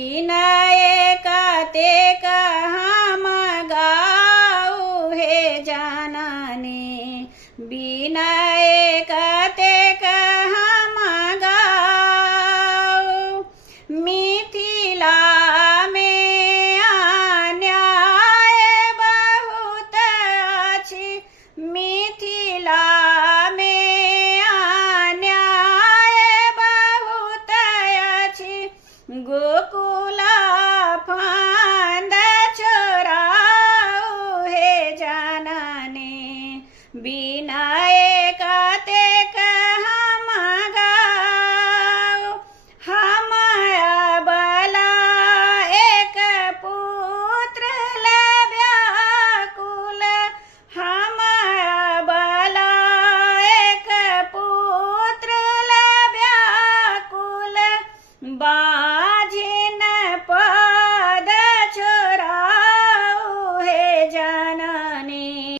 विनय कते हम गाऊ हे जननी, विनय कते हम गाऊ। मिथिला